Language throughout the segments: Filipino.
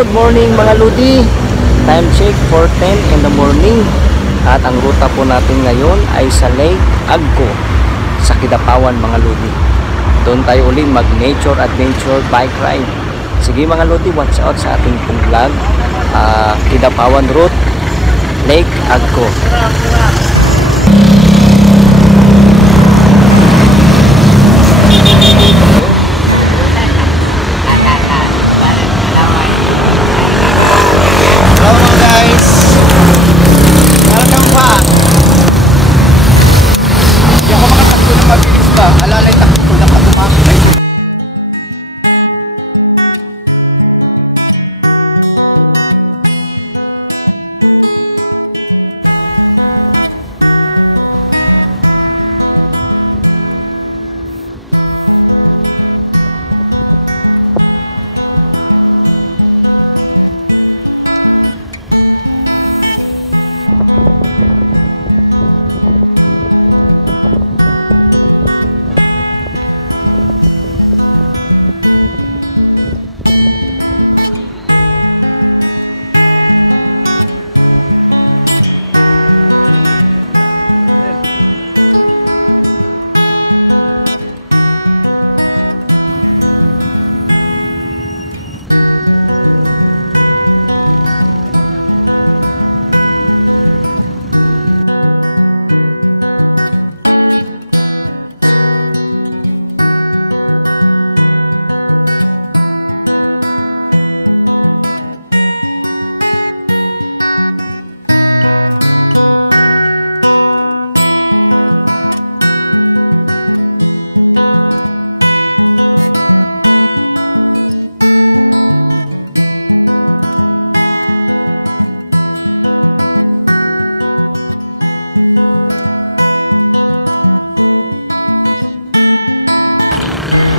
Good morning mga Lodi. Time check 4:10 in the morning. At ang ruta po natin ngayon ay sa Lake Agco sa Kidapawan mga Lodi. Doon tayo ulit mag nature adventure bike ride. Sige mga Lodi, watch out sa ating pong vlog. Kidapawan route, Lake Agco.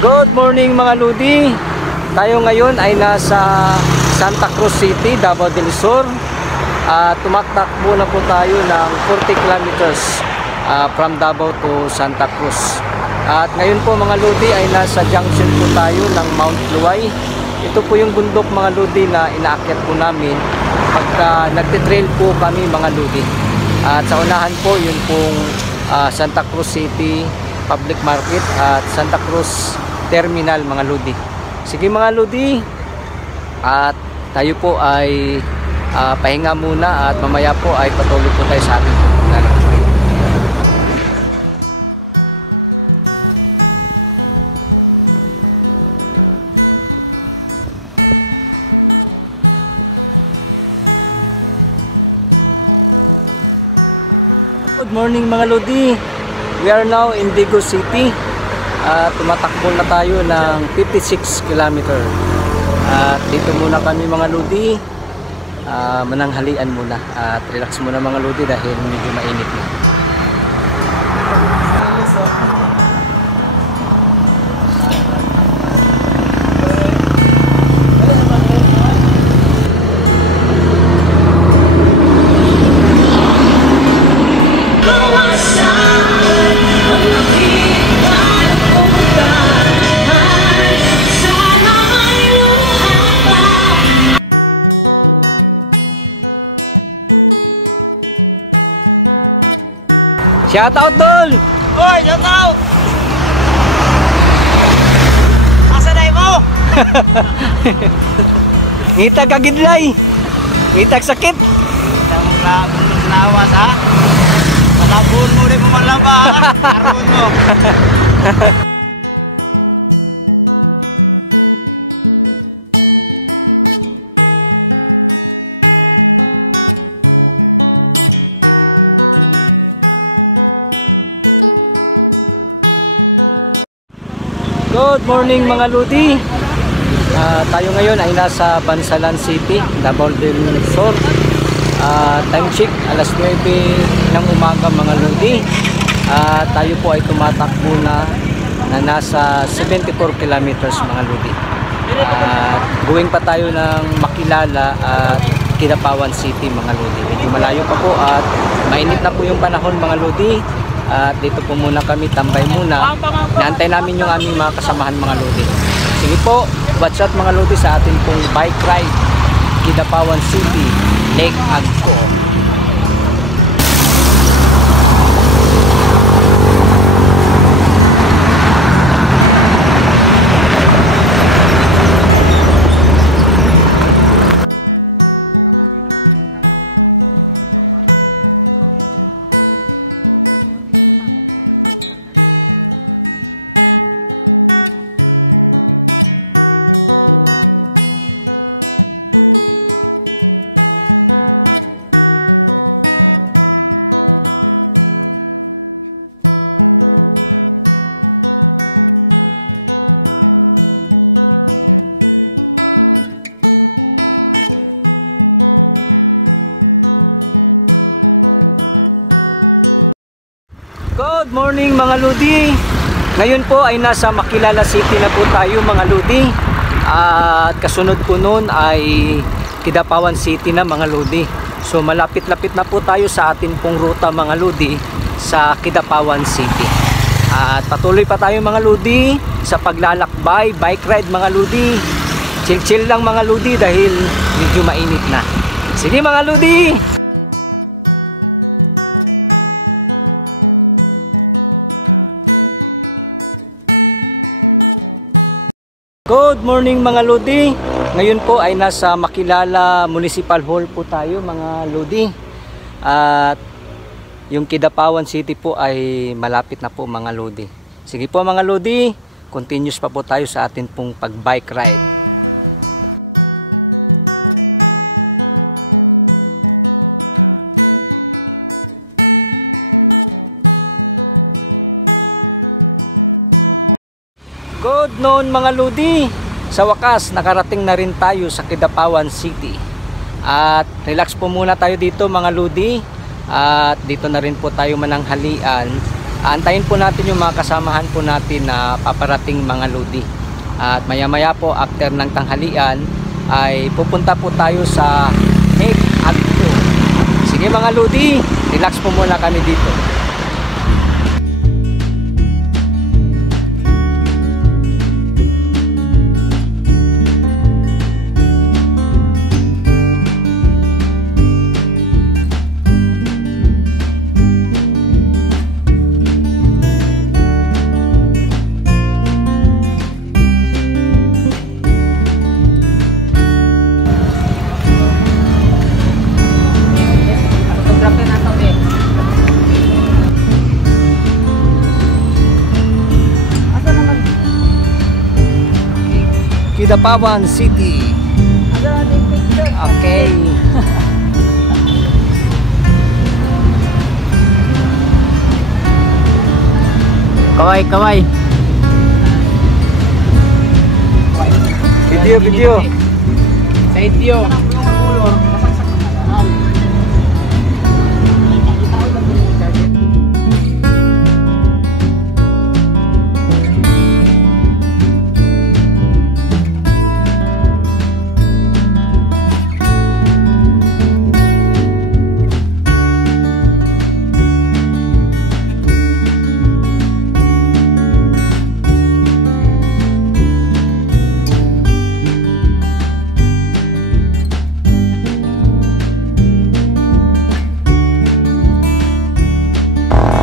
Good morning mga Lodi. Tayo ngayon ay nasa Santa Cruz City, Davao del Sur. Tumaktak muna po tayo ng 40 kilometers from Davao to Santa Cruz. At ngayon po mga Lodi ay nasa junction po tayo ng Mount Luway. Ito po yung bundok mga Lodi na inaakyat po namin pagka nagtitrail po kami mga Lodi. At sa unahan po yun pong Santa Cruz City Public Market at Santa Cruz Terminal mga Lodi. Sige mga Lodi, at tayo po ay pahinga muna at mamaya po ay patuloy po tayo sa ating paglalakbay. Good morning mga Lodi. We are now in Digo City. Tumatakbo na tayo ng 56 km. At dito muna kami mga Lodi. Mananghalian muna. At relax muna mga Lodi dahil medyo mainit na. Shout out tol! Oy, shout out! Asa na mo? Ngita ka gidlay! Ngita sakit! Tawas ha? Malabon mo rin mo malaba ha? Malabon mo! Good morning mga Lodi. Tayo ngayon ay nasa Bansalan City, Davao del Sur. Time check alas 9 ng umaga mga Lodi. Tayo po ay tumatakbo na nasa 74 kilometers mga Lodi. Going pa tayo ng Makilala at Kidapawan City mga Lodi. Medyo malayo pa po at mainit na po yung panahon mga Lodi. At dito po muna kami, tambay muna. Naantay namin yung aming mga kasamahan mga Lodi. Sige po, watch out mga Lodi sa ating pong bike ride Kidapawan City, Lake Agco. Good morning mga Lodi. Ngayon po ay nasa Makilala City na po tayo mga Lodi. At kasunod po noon ay Kidapawan City na mga Lodi. So malapit-lapit na po tayo sa atin pong ruta mga Lodi sa Kidapawan City. At patuloy pa tayo mga Lodi sa paglalakbay, bike ride mga Lodi. Chill-chill lang mga Lodi dahil medyo mainit na. Sige mga Lodi! Good morning mga Lodi. Ngayon po ay nasa Makilala Municipal Hall po tayo mga Lodi. At yung Kidapawan City po ay malapit na po mga Lodi. Sige po mga Lodi, continuous pa po tayo sa atin pong pag-bike ride. Good noon mga Lodi. Sa wakas nakarating na rin tayo sa Kidapawan City. At relax po muna tayo dito mga Lodi. At dito na rin po tayo mananghalian. Antayin po natin yung mga kasamahan po natin na paparating mga Lodi. At maya maya po after ng tanghalian ay pupunta po tayo sa Lake Agco. Sige mga Lodi, relax po muna kami dito. Kidapawan City. Okay. Kaway, kaway. Video. Video.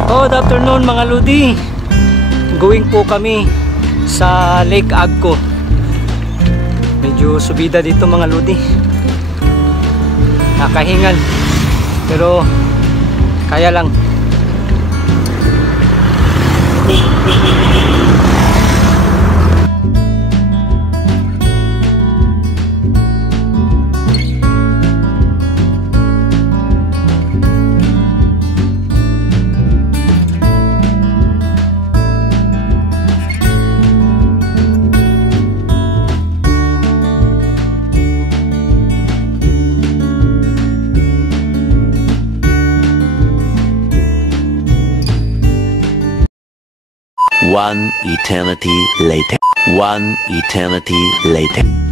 Good afternoon mga Lodi. Going po kami sa Lake Agco. Medyo subida dito mga Lodi. Nakahingal. Pero kaya lang. One eternity later.